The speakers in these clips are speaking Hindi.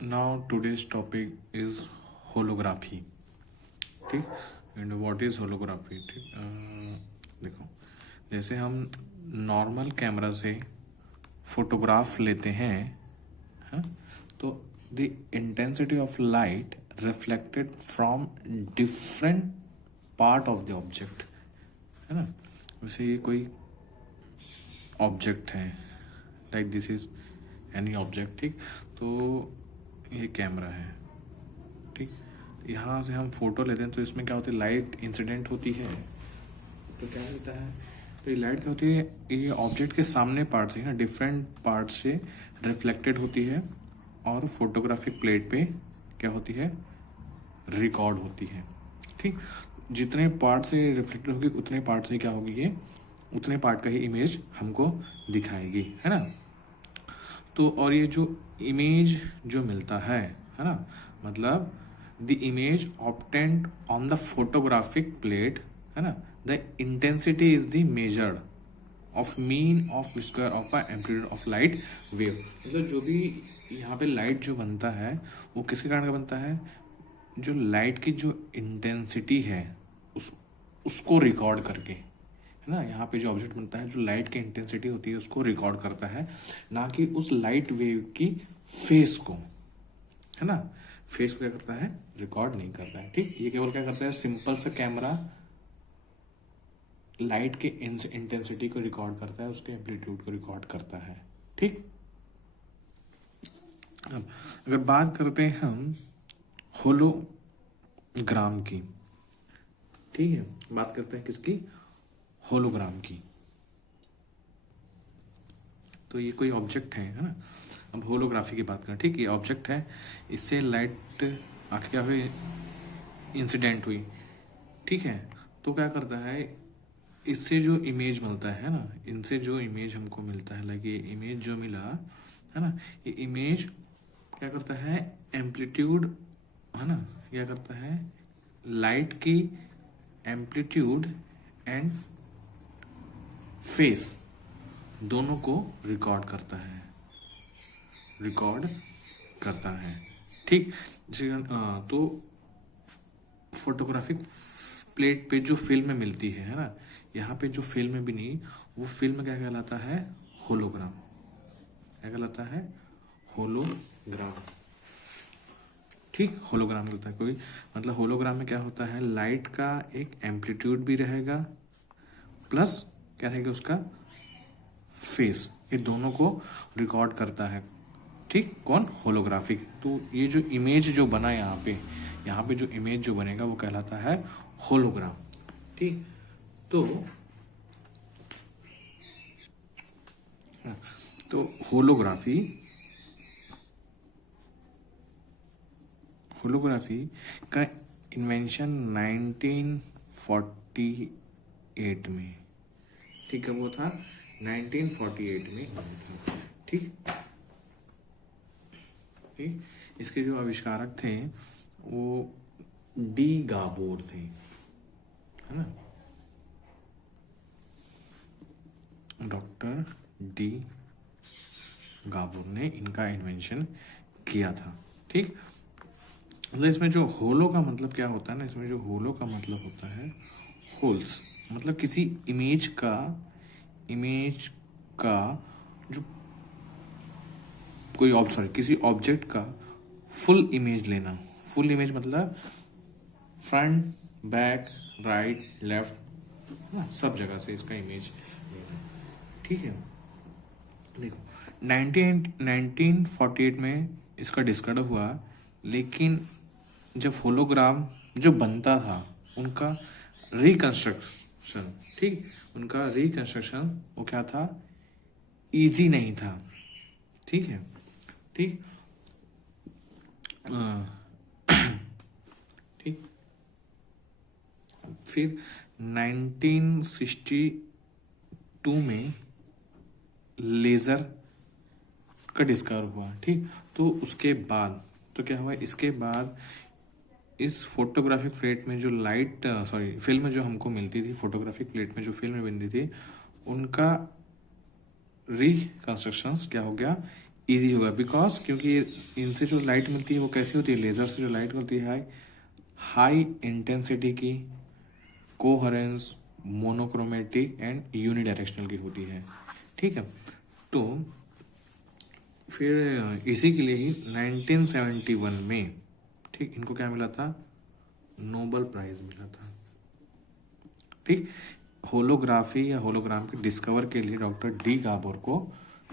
Now today's topic is holography. ठीक। And what is holography? ठीक। देखो, जैसे हम नॉर्मल कैमरा से फोटोग्राफ लेते हैं, हाँ, तो the intensity of light reflected from different part of the object, है ना। वैसे ये कोई ऑब्जेक्ट है, like this is any object. ठीक। तो ये कैमरा है। ठीक। यहाँ से हम फोटो लेते हैं तो इसमें क्या होती है, लाइट इंसिडेंट होती है। तो क्या होता है, तो ये लाइट क्या होती है, ये ऑब्जेक्ट के सामने पार्ट से ना डिफरेंट पार्ट से रिफ्लेक्टेड होती है और फोटोग्राफिक प्लेट पे क्या होती है, रिकॉर्ड होती है। ठीक। जितने पार्ट से रिफ्लेक्टेड होगी उतने पार्ट से क्या होगी, ये उतने पार्ट का ही इमेज हमको दिखाएगी, है ना। तो और ये जो इमेज जो मिलता है ना, मतलब the image obtained on the photographic plate, है ना, the intensity is the measured of mean of square of a amplitude of light wave. मतलब जो भी यहाँ पे लाइट जो बनता है वो किसके कारण का बनता है, जो लाइट की जो इंटेंसिटी है उस उसको रिकॉर्ड करके, है ना। यहाँ पे जो ऑब्जेक्ट बनता है, जो लाइट की इंटेंसिटी होती है उसको रिकॉर्ड करता है, ना कि उस लाइट वेव की फेस को, है ना। फेस को क्या करता है, रिकॉर्ड नहीं करता है। ठीक। ये केवल क्या करता है, सिंपल सा कैमरा लाइट के इंटेंसिटी को रिकॉर्ड करता है, उसके एम्पलीट्यूड को रिकॉर्ड करता है। ठीक। अब अगर बात करते हैं हम होलोग्राम की, ठीक है, बात करते हैं किसकी, होलोग्राम की। तो ये कोई ऑब्जेक्ट है ना। अब होलोग्राफी की बात करें, ठीक, ये ऑब्जेक्ट है, इससे लाइट आके क्या हुई, इंसिडेंट हुई। ठीक है। तो क्या करता है, इससे जो इमेज मिलता है ना, इनसे जो इमेज हमको मिलता है, लाइक ये इमेज जो मिला है ना, ये इमेज क्या करता है, एम्पलीट्यूड, है ना, क्या करता है, लाइट की एम्पलीट्यूड एंड फेस दोनों को रिकॉर्ड करता है, रिकॉर्ड करता है। ठीक। तो फोटोग्राफिक प्लेट पे जो फिल्म मिलती है ना, यहाँ पे जो फिल्म भी नहीं, वो फिल्म क्या कहलाता है, होलोग्राम। क्या कहलाता है, होलोग्राम। ठीक। होलोग्राम होता है कोई, मतलब होलोग्राम में क्या होता है, लाइट का एक एम्पलीट्यूड भी रहेगा प्लस क्या रहेगा उसका फेस, ये दोनों को रिकॉर्ड करता है। ठीक। कौन, होलोग्राफिक। तो ये जो इमेज जो बना यहाँ पे जो इमेज जो बनेगा वो कहलाता है होलोग्राम। ठीक। तो तो होलोग्राफी होलोग्राफी का इन्वेंशन 1948 में, ठीक है, वो था 1948 में हुआ था। ठीक। ठीक। इसके जो आविष्कारक थे वो डी गाबोर थे, है ना, डॉक्टर डी गाबोर ने इनका इन्वेंशन किया था। ठीक। मतलब इसमें जो होलो का मतलब क्या होता है ना, इसमें जो होलो का मतलब होता है होल्स, मतलब किसी इमेज का जो कोई सॉरी किसी ऑब्जेक्ट का फुल इमेज लेना। फुल इमेज मतलब फ्रंट, बैक, राइट, लेफ्ट, ना, सब जगह से इसका इमेज लेना। ठीक है। देखो, 1948 में इसका डिस्कवर हुआ, लेकिन जब होलोग्राम जो बनता था उनका रिकंस्ट्रक्शन, ठीक, उनका रिकंस्ट्रक्शन वो क्या था, इजी नहीं था। ठीक है। ठीक। ठीक। फिर 1962 में लेज़र का डिस्कवर हुआ। ठीक। तो उसके बाद तो क्या हुआ, इसके बाद इस फोटोग्राफिक प्लेट में जो लाइट सॉरी फिल्म जो हमको मिलती थी, फोटोग्राफिक प्लेट में जो फिल्म बनती थी, उनका रिकंस्ट्रक्शंस क्या हो गया, इजी होगा, बिकॉज क्योंकि इनसे जो लाइट मिलती है वो कैसी होती है, लेज़र से जो लाइट मिलती है हाई इंटेंसिटी की, कोहेरेंस, मोनोक्रोमेटिक एंड यूनिडायरेक्शनल की होती है। ठीक है, तो फिर इसी के लिए ही 1971 में, ठीक, इनको क्या मिला था, नोबेल प्राइज मिला था। ठीक, होलोग्राफी या होलोग्राम के डिस्कवर के लिए डॉक्टर डी गाबोर को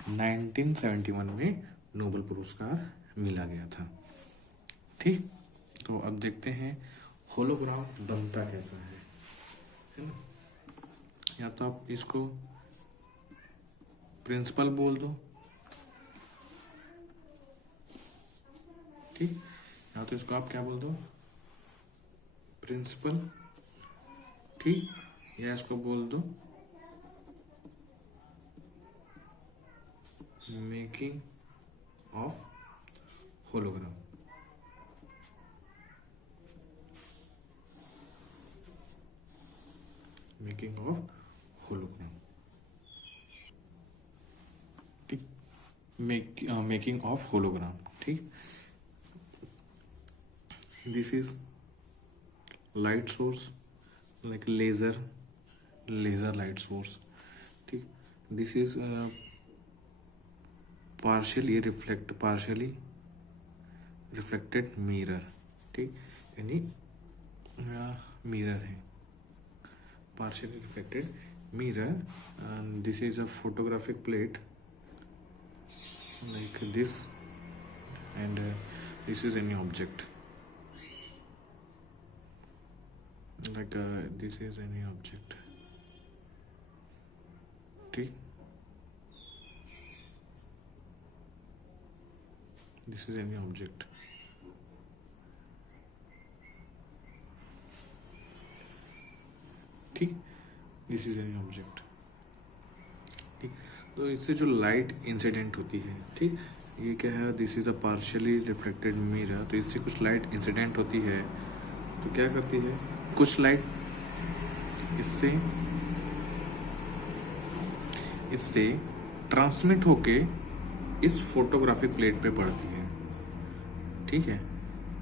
1971 में नोबेल पुरस्कार मिला गया था। ठीक, तो अब देखते हैं होलोग्राम बनता कैसा है ना। या तो आप इसको प्रिंसिपल बोल दो, ठीक, या तो इसको आप क्या बोल दो, प्रिंसिपल, ठीक, या इसको बोल दो making of hologram. Making of hologram, ठीक, मेकिंग ऑफ होलोग्राम। ठीक, this is light source like laser light source. ठीक, this is partially reflected mirror. ठीक, यानी मिरर है, partially reflected mirror, and this is a photographic plate like this, and this is any object like this is any object। ठीक, this is any object। ठीक, दिस इज एनी ऑब्जेक्ट। ठीक, तो इससे जो लाइट इंसिडेंट होती है, ठीक, ये क्या है, this is a partially reflected mirror, तो इससे कुछ लाइट इंसिडेंट होती है, तो क्या करती है, कुछ लाइट इससे इससे ट्रांसमिट होके इस फोटोग्राफिक प्लेट पे पड़ती है। ठीक है,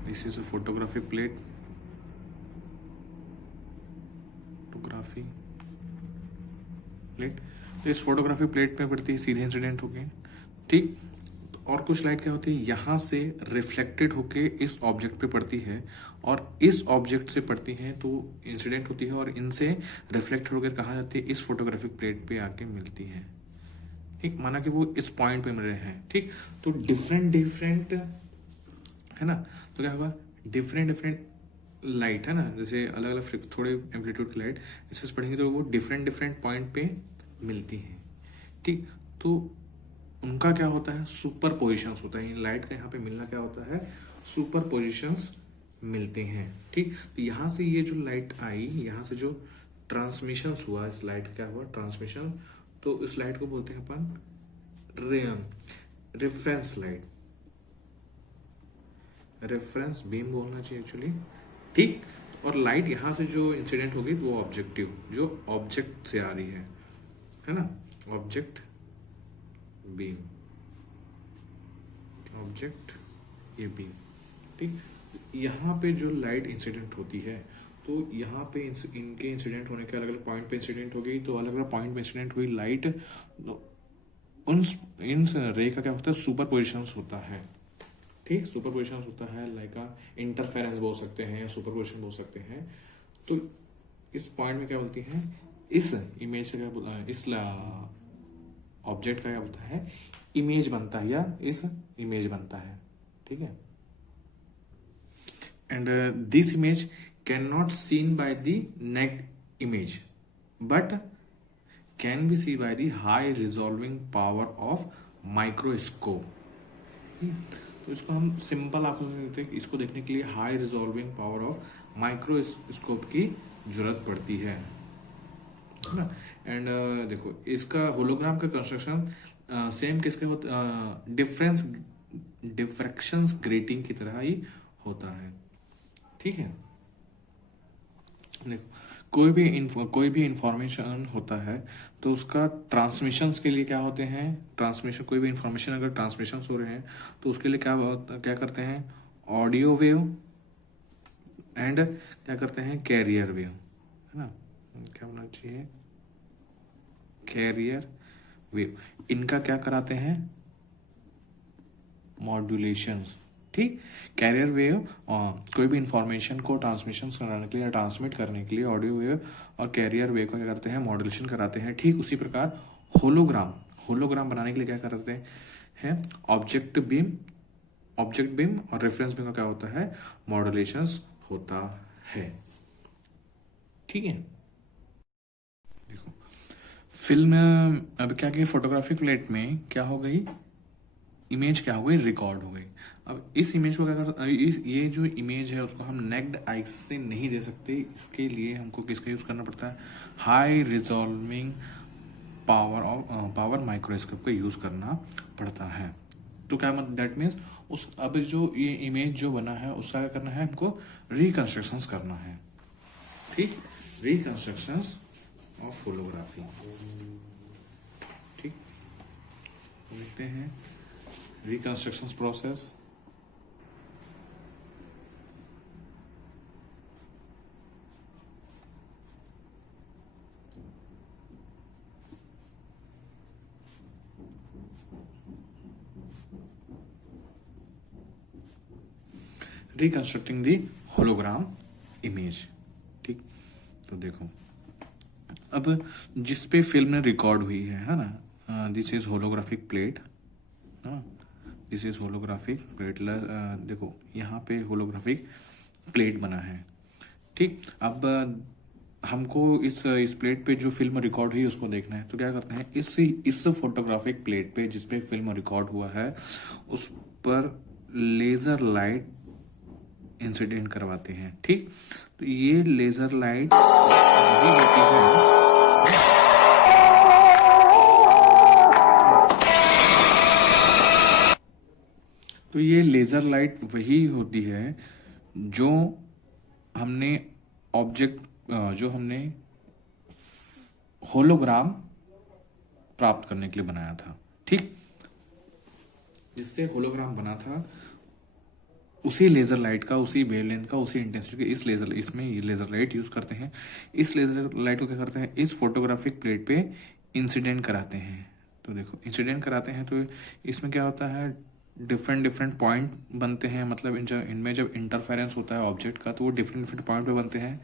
this is a photographic plate, photography plate, तो इस फोटोग्राफी प्लेट पे पड़ती है, सीधे इंसिडेंट होके। ठीक, और कुछ लाइट क्या होती है, यहाँ से रिफ्लेक्टेड होके इस ऑब्जेक्ट पे पड़ती है, और इस ऑब्जेक्ट से पड़ती है तो इंसिडेंट होती है, और इनसे रिफ्लेक्ट होकर कहाँ जाती है, इस फोटोग्राफिक प्लेट पे आके मिलती है। ठीक, माना कि वो इस पॉइंट पे मिल रहे हैं। ठीक, तो डिफरेंट है ना, तो क्या होगा, डिफरेंट लाइट है ना, जैसे अलग अलग थोड़े एम्पलीट्यूड की लाइट इससे पढ़ेंगे तो वो डिफरेंट पॉइंट पे मिलती है। ठीक, तो उनका क्या होता है, सुपर पोजिशंस होता है, लाइट का यहाँ पे मिलना क्या होता है, सुपर पोजिशंस मिलते हैं। ठीक, तो यहाँ से ये जो लाइट आई, यहाँ से जो ट्रांसमिशन हुआ, इस लाइट क्या हुआ, ट्रांसमिशन, तो इस लाइट को बोलते हैं अपन रेयन, रेफरेंस लाइट, रेफरेंस बीम बोलना चाहिए एक्चुअली। ठीक, और लाइट यहाँ से जो इंसिडेंट होगी वो ऑब्जेक्टिव, जो ऑब्जेक्ट से आ रही है ना, ऑब्जेक्ट बीम, ऑब्जेक्ट ये बीम। ठीक, यहाँ पे जो लाइट इंसिडेंट होती है, तो यहाँ पे इनके इंसिडेंट होने के अलग अलग पॉइंट पे इंसिडेंट हो गई, तो अलग अलग पॉइंट पे इंसिडेंट हुई लाइट, तो उन इन रे का क्या होता है, सुपर पोजिशंस होता है। ठीक, सुपर पोजिशंस होता है, लाइक इंटरफेरेंस बोल सकते हैं या सुपर पोजिशन बोल सकते हैं। तो इस पॉइंट में क्या बोलती है, इस इमेज से क्या बोलता है, इस ऑब्जेक्ट का क्या बोलता है, इमेज बनता है, या इस इमेज बनता है। ठीक है, and this image can not seen by the naked image but can be see by the high resolving power of microscope. तो इसको हम सिंपल आपको देखते हैं, इसको देखने के लिए high resolving power of microscope की जरूरत पड़ती है ना। एंड देखो इसका होलोग्राम का कंस्ट्रक्शन सेम किसके होता, डिफ्रैक्शंस ग्रेटिंग की तरह ही होता है। ठीक है, देखो कोई भी इंफॉर्मेशन होता है तो उसका ट्रांसमिशंस के लिए क्या होते हैं, ट्रांसमिशन, कोई भी इंफॉर्मेशन अगर ट्रांसमिशंस हो रहे हैं तो उसके लिए क्या क्या करते हैं, ऑडियो वेव एंड क्या करते हैं, कैरियर वेव, है ना, क्या होना चाहिए, कैरियर वेव, इनका क्या कराते हैं, मॉड्यूलेशन। ठीक, कैरियर वेव कोई भी इंफॉर्मेशन को ट्रांसमिशन कराने के लिए या ट्रांसमिट करने के लिए ऑडियो वेव और कैरियर वेव को क्या करते हैं, मॉड्यूलेशन कराते हैं। ठीक उसी प्रकार होलोग्राम, होलोग्राम बनाने के लिए क्या करते हैं, ऑब्जेक्ट बीम और रेफरेंस बीम का क्या होता है, मॉड्यूलेशन होता है। ठीक है, देखो फिल्म, अब क्या कि फोटोग्राफिक प्लेट में क्या हो गई, इमेज क्या हो गई, रिकॉर्ड हो गई। अब इस इमेज को क्या कर, ये जो इमेज है उसको हम नेक्ड आई से नहीं दे सकते, इसके लिए हमको किसका यूज करना पड़ता है, हाई रिजॉल्विंग पावर माइक्रोस्कोप का यूज करना पड़ता है। तो क्या मतलब दैट मीन्स उस अब जो ये इमेज जो बना है उसका क्या करना है, हमको रिकंस्ट्रक्शंस करना है। ठीक, रिकंस्ट्रक्शंस ऑफ फोटोग्राफी। ठीक, देखते हैं रिकंस्ट्रक्शंस प्रोसेस। रिकंस्ट्रक्टिंग दी होलोग्राम इमेज। ठीक, तो देखो अब जिस पे फिल्म रिकॉर्ड हुई है ना, this is holographic plate, this is holographic plate. देखो यहाँ पे होलोग्राफिक प्लेट बना है। ठीक, अब हमको इस प्लेट पे जो फिल्म रिकॉर्ड हुई उसको देखना है, तो क्या करते हैं, इस फोटोग्राफिक प्लेट पे जिस पे फिल्म रिकॉर्ड हुआ है उस पर लेजर लाइट इंसिडेंट करवाते हैं। ठीक, तो ये लेजर लाइट वही होती है, तो ये लेजर लाइट वही होती है जो हमने जो हमने होलोग्राम प्राप्त करने के लिए बनाया था। ठीक, जिससे होलोग्राम बना था उसी लेजर लाइट का, उसी वेवलेंथ का, उसी इंटेंसिटी का इसमें ये लेजर लाइट यूज करते हैं। इस लेजर लाइट को क्या करते हैं, इस फोटोग्राफिक प्लेट पे इंसिडेंट कराते हैं। तो देखो इंसिडेंट कराते हैं तो इसमें क्या होता है, डिफरेंट डिफरेंट पॉइंट बनते हैं, मतलब इनमें जब इंटरफेरेंस होता है ऑब्जेक्ट का तो वो डिफरेंट डिफरेंट पॉइंट पे बनते हैं,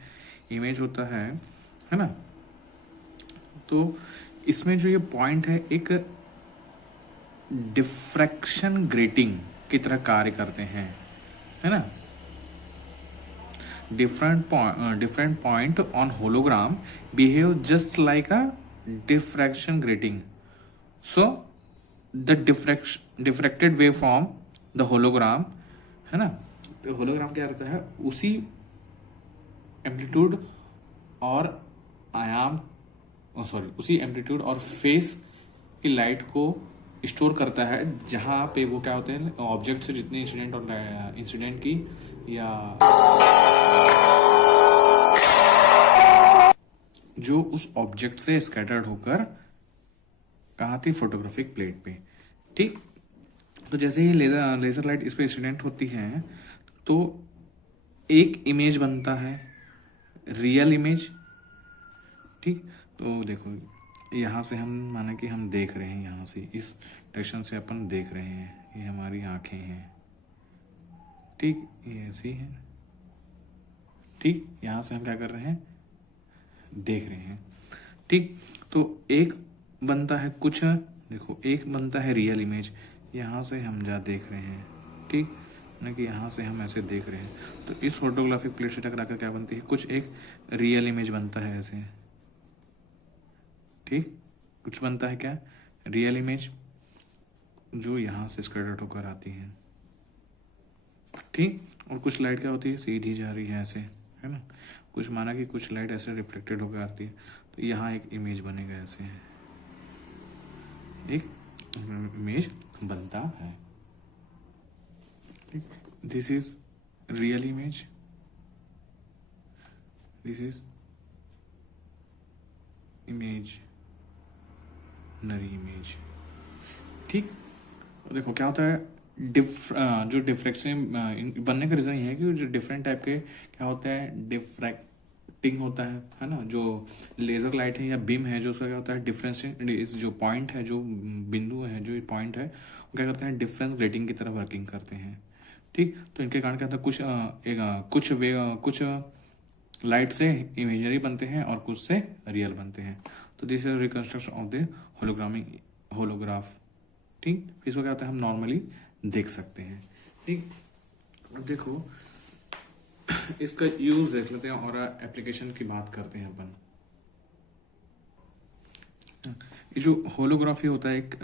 इमेज होता है ना। तो इसमें जो ये पॉइंट है एक डिफ्रैक्शन ग्रेटिंग की तरह कार्य करते हैं, है ना। different point on hologram behave just like a diffraction grating. So the diffracted waveform, the hologram, है ना, तो होलोग्राम क्या रहता है, उसी एम्पलीट्यूड और आयाम, सॉरी उसी एम्पलीट्यूड और फेस की लाइट को स्टोर करता है जहाँ पे वो क्या होते हैं, ऑब्जेक्ट से जितने इंसिडेंट और इंसिडेंट की या जो उस ऑब्जेक्ट से स्कैटर्ड होकर कहाँ थी, फोटोग्राफिक प्लेट पे। ठीक, तो जैसे ही लेजर लाइट इस पे इंसिडेंट होती है तो एक इमेज बनता है, रियल इमेज। ठीक, तो देखो यहाँ से हम माना कि हम देख रहे हैं, यहाँ से इस डायरेक्शन से अपन देख रहे हैं, ये हमारी आंखें हैं। ठीक, ये ऐसी है। ठीक, यहाँ से हम क्या कर रहे हैं, देख रहे हैं। ठीक, तो एक बनता है कुछ, देखो एक बनता है रियल इमेज, यहाँ से हम जा देख रहे हैं। ठीक, ना कि यहाँ से हम ऐसे देख रहे हैं, तो इस फोटोग्राफिक प्लेट से टकरा कर क्या बनती है, कुछ एक रियल इमेज बनता है ऐसे। ठीक, कुछ बनता है क्या, रियल इमेज, जो यहाँ से स्कैटर्ड होकर आती है। ठीक, और कुछ लाइट क्या होती है, सीधी जा रही है ऐसे, है ना। कुछ माना कि कुछ लाइट ऐसे रिफ्लेक्टेड होकर आती है, तो यहाँ एक इमेज बनेगा ऐसे, एक इमेज बनता है। This is real image, this is imaginary image. ठीक, देखो क्या होता है जो डिफ्रैक्शन बनने का रीज़न ये है कि जो डिफरेंट टाइप के क्या होता है, डिफ्रैक्टिंग होता है ना, जो लेज़र लाइट है या बीम है, जो उसका क्या होता है डिफरेंस, इस जो पॉइंट है, जो बिंदु है, जो पॉइंट है, वो क्या करते हैं डिफरेंस ग्रेटिंग की तरफ वर्किंग करते हैं। ठीक, तो इनके कारण क्या होता है, कुछ लाइट से इमेजनरी बनते हैं और कुछ से रियल बनते हैं। तो this is reconstruction of the holograph. ठीक, फिर इसको क्या होता है हम नॉर्मली देख सकते हैं। ठीक, अब देखो इसका यूज देख लेते हैं और एप्लीकेशन की बात करते हैं अपन। ये जो होलोग्राफी होता है एक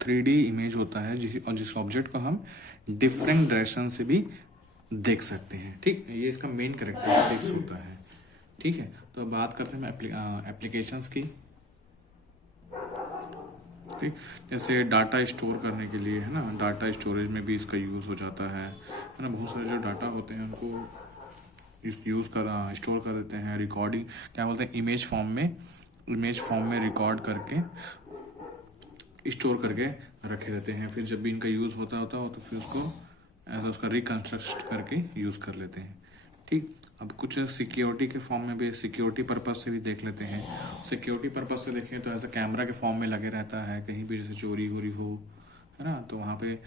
3D इमेज होता है जिस ऑब्जेक्ट को हम डिफरेंट डायरेक्शन से भी देख सकते हैं। ठीक, ये इसका मेन करेक्टरिस्टिक्स होता है। ठीक है, तो अब बात करते हैं एप्लीकेशंस की। ठीक, जैसे डाटा स्टोर करने के लिए है ना, डाटा स्टोरेज में भी इसका यूज़ हो जाता है ना। बहुत सारे जो डाटा होते हैं उनको स्टोर कर देते हैं, रिकॉर्डिंग क्या बोलते हैं, इमेज फॉर्म में रिकॉर्ड करके स्टोर करके रखे रहते हैं। फिर जब भी इनका यूज़ होता हो तो फिर उसको ऐसा उसका रिकंस्ट्रक्ट करके यूज़ कर लेते हैं। ठीक, अब कुछ सिक्योरिटी के फॉर्म में भी, सिक्योरिटी पर्पज़ से भी देख लेते हैं। सिक्योरिटी पर्पज़ से देखें तो ऐसा कैमरा के फॉर्म में लगे रहता है, कहीं भी जैसे चोरी वोरी हो है ना, तो वहाँ पे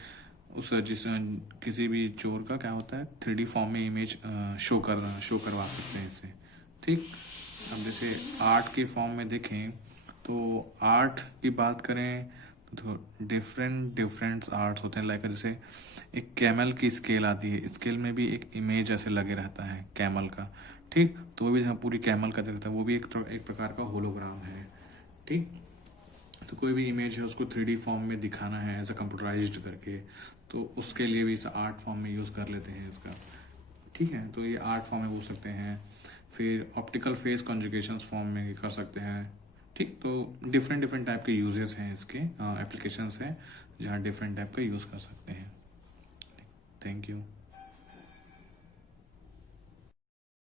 किसी भी चोर का क्या होता है 3D फॉर्म में इमेज शो करवा सकते हैं इससे। ठीक, अब जैसे आर्ट के फॉर्म में देखें तो आर्ट की बात करें तो डिफरेंट आर्ट्स होते हैं। लाइक जैसे एक कैमल की स्केल आती है, स्केल में भी एक इमेज ऐसे लगे रहता है कैमल का। ठीक, तो वो भी पूरी कैमल का रहता है, वो भी एक प्रकार का होलोग्राम है। ठीक, तो कोई भी इमेज है उसको 3D फॉर्म में दिखाना है एज अ कंप्यूटराइज्ड करके, तो उसके लिए भी इस आर्ट फॉर्म में यूज़ कर लेते हैं इसका। ठीक है, तो ये आर्ट फॉर्म में बोल सकते हैं। फिर ऑप्टिकल फेस कॉन्जुगेशंस फॉर्म में कर सकते हैं। ठीक, तो डिफरेंट टाइप के यूजेस हैं इसके, एप्लीकेशंस हैं जहाँ डिफरेंट टाइप का यूज़ कर सकते हैं। Thank you.